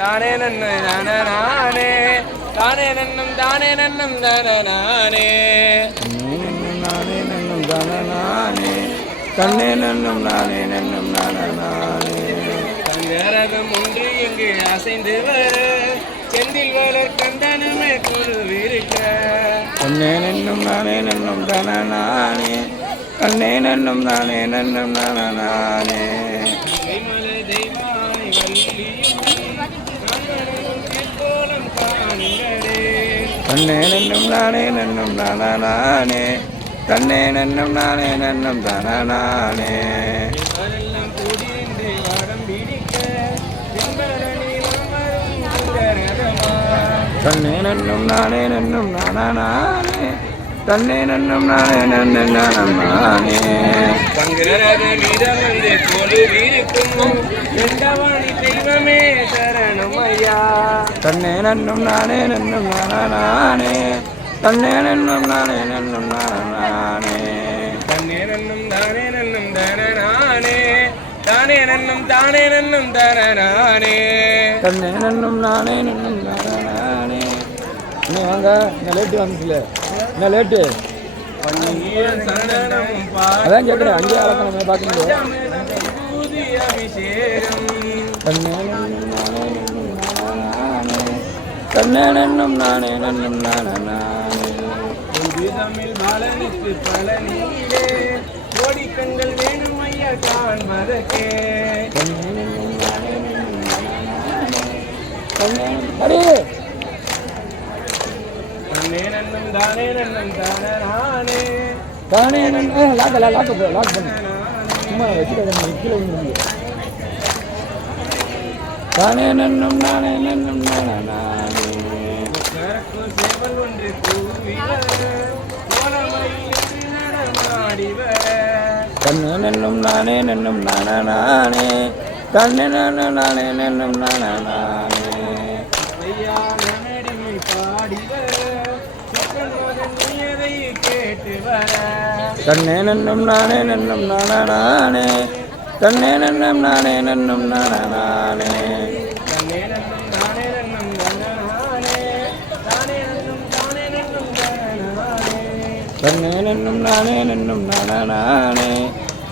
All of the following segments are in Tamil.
தானே நன்னு நானே தானே நன்னும் தானே நன்னும் தானே நானே நன்னும் தானே தன்னே நன்னும் நானே நன்னும் நானே தங்கரகம் ஒன்று இங்கு அசைந்து வர செந்தில் வளர் கந்தனமே குழுவிருக்க தன்னே நன்னும் நானே நன்னும் தானே தன்னே நன்னும் நானே நன்னும் நானே மலை தெய்வாய் வள்ளியும் காண்களே தன்னே நன்னும் நானே நன்னும் நானே தன்னே நன்னும் நானே நன்னும் தானே எல்லாம் கூடியிருந்து வாடம் பிடிக்க தன்னே நன்னும் நானே நன்னும் நானே தன்னே நன்னும் நானே நன்னும் நானே பங்குரக வீரம் வந்து கொலுவிருக்கும் எந்தவாணி தெய்வமே சரணம் ஐயா தன்னே நன்னும் நானே நன்னும் நானே தன்னே நன்னும் நானே நன்னும் நானே தன்னே நன்னும் தானே நன்னும் தானே தானே நன்னும் தானே நன்னும் தானே தன்னே நன்னும் நானே நன்னும் நானே இன்னும் வாங்க என்ன லேட்டு வந்துச்சுல என்ன லேட்டு அதான் கேட்குறேன் அங்கேயே அளக்கணும் பார்க்கும்போது அபிஷேகம் தன்னே நன்னும் நானே நன்னும் நானே தன்னே நன்னும் நானே நன்னும் நானே தமிழ் பாலனுக்கு பழனியிலே கோடி கண்கள் வேணும் ஐயா காண்பதற்கே தன்னே நன்னும் தானே நன்னும் தானே தானே நன்னும் லாக் பண்ணு சும்மா வச்சுக்க கீழே விழுந்து தானே நன்னும் நானே நன்னும் நானே சேவல் ஒன்று தன்னே நன்னும் நானே நன்னும் நானே தன்னே நன்னும் நானே நன்னும் நானே தன்னே நன்னும் நானே நன்னும் நானே தன்னே நன்னும் நானே நன்னும் நானே தன்னே நன்னும் நானே நன்னும் நானே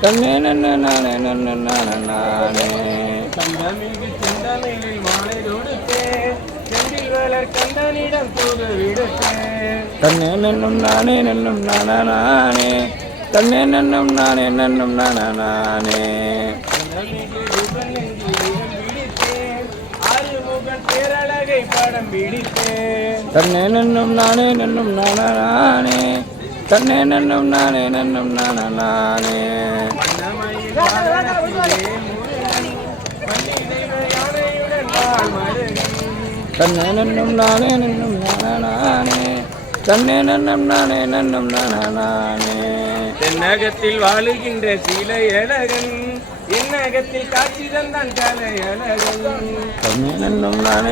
தன்னே நன்னும் நானே நன்னும் நானே தந்தமிகு சிந்தனையில் மாலை தொடுத்தே செந்தில் வளர் கந்தனிடம் தூது விடுத்தே தன்னே நன்னும் நானே நன்னும் நானே தன்னே நன்னும் நானே நன்னும் நானே தந்தமிகு ரூபன் நெஞ்சிலிடம் பிடித்தேன் ஆறுமுகன் பேரழகை படம் பிடித்தேன் தன்னே நன்னும் நானே நன்னும் நானே தன்னே நன்னும் நானே நன்னும் நானே தன்னே நன்னும் நானே நன்னும் நானே தன்னே நன்னும் நானே நன்னும் நானே தென்னகத்தில் வாழுகின்ற சீலை அழகன் என்னகத்தில் காட்சி தந்தான் கலை அழகன் தன்னே நன்னும் நானே